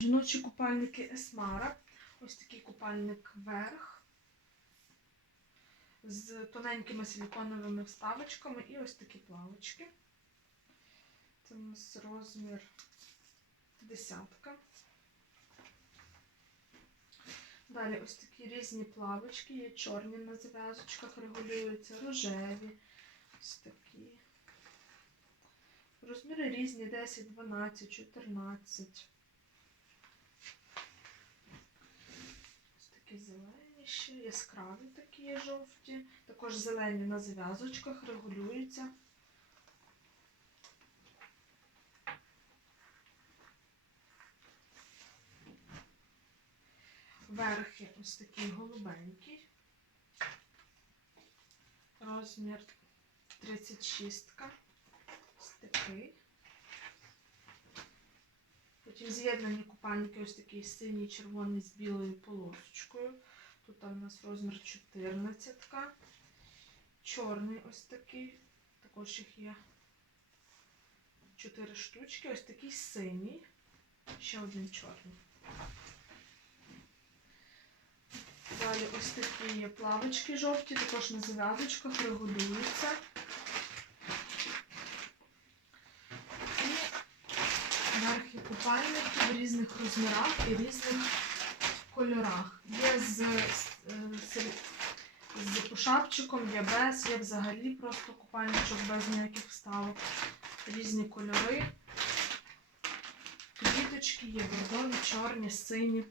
Жіночі купальники Есмара. Ось такий купальник верх з тоненькими силіконовими вставочками і ось такі плавочки. Це у нас розмір десятка. Далі ось такі різні плавочки, є чорні на зав'язочках, регулюються, рожеві, ось такі. Розміри різні 10, 12, 14. Ось такі зелені ще, яскраві такі жовті. Також зелені на зав'язочках, регулюються. Верхи ось такий голубенький. Розмір 36. Ось такий. Потім з'єднані купальники ось такий синій, червоний з білою полосочкою. Тут у нас розмір 14. Чорний ось такий. Також їх є 4 штучки. Ось такий синій. Ще один чорний. Далі ось такі є плавочки жовті, також на зав'язочках регулюються. І верхи купальники в різних розмірах і різних кольорах. Є з, з, з, з пошапчиком, є без, є взагалі просто купальничок без ніяких вставок. Різні кольори. Квіточки є бордові, чорні, сині.